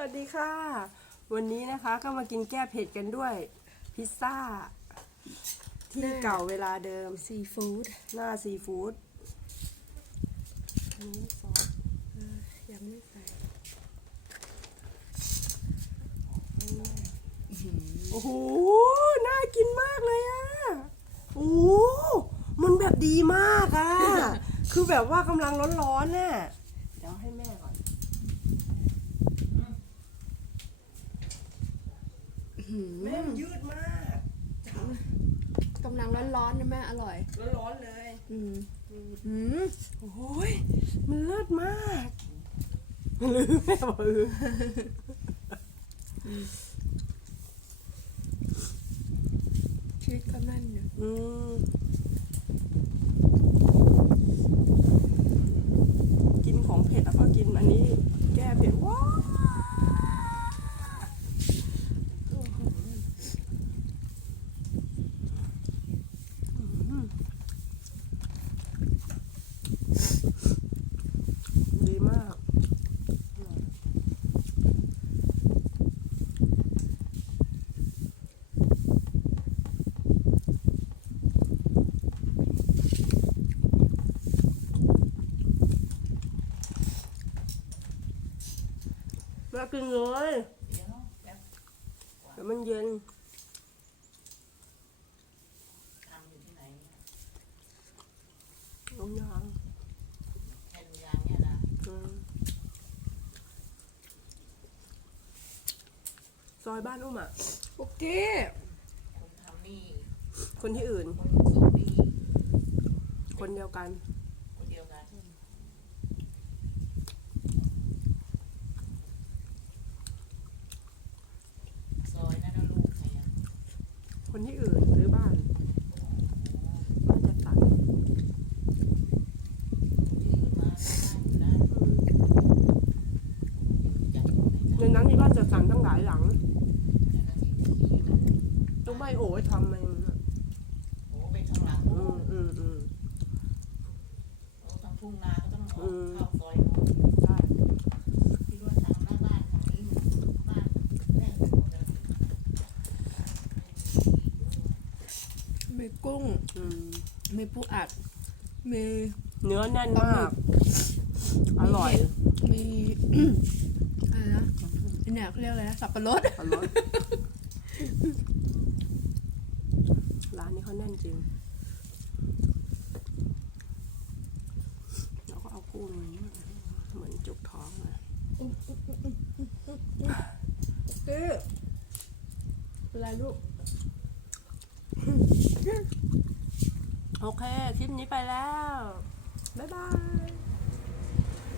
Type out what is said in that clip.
วัสดีค่ะ วันนี้นะคะก็มากินแก้เผ็ดกันด้วย พิซซ่า ที่เก่าเวลาเดิมซีฟู้ดหน้าซีฟู้ดอันนี้ซอสยังไม่ใส่โอ้โหน่ากินมากเลยอะโอ้โหมันแบบดีมากอะคือแบบว่ากำลังร้อนๆน่ะเดี๋ยวให้แม่ก่อน แม่มันยืดมากกำลังร้อนๆนะแม่อร่อย ร้อนๆเลย อืมอืมโอ้ยมันเลิศมากลืมแม่บอกเออชีสก็แน่นอยู่อืมกินของเผ็ดแล้วก็กินอันนี้ แก้เผ็ดว้าวอืมดีมาก มากินเลยเดี๋ยวมันเย็นทำอยู่ที่ไหนเนี่ยลงยางแค่ดูยางเนี่ยนะอืมซอยบ้านอุ้มอะโอเคคนทำนี่คนที่อื่น คนส่งนี่คนเดียวกัน คนเดียวกันซอยนั่นนะลูกใครอะ คนที่อื่นซื้อบ้านบ้านจัดสรรที่อื่นมาได้อยู่ได้จัดตรงไหนในได้นั้นมีบ้านจัดสรรตั้งหลายหลังนั่นน่ะสิที่อยู่ต้องไม่โอ้ยทำเองอะโอ้ไปข้างหลังอืโอ้มอืมอืมโอ้ทางทุ่งนาก็ต้องออือกมเข้าซอยโน้น ใช่ คิดว่าทางหน้าบ้านทางนี้บ้านแรกเป็นหมดเลย มี กุ้ง อืมมีปูอัด มีเนื้อแน่นมาก อร่อยมี อะไรนะไอ้เนี่ยเขาเรียกอะไรนะสับปะรด อร่อยร้านนี้เขาแน่นจริง แล้วก็เอากุ้งอย่างนี้เหมือนจุกท้องเลยโอเคเป็นไรลูก โอเค คลิปนี้ไปแล้ว บ๊ายบาย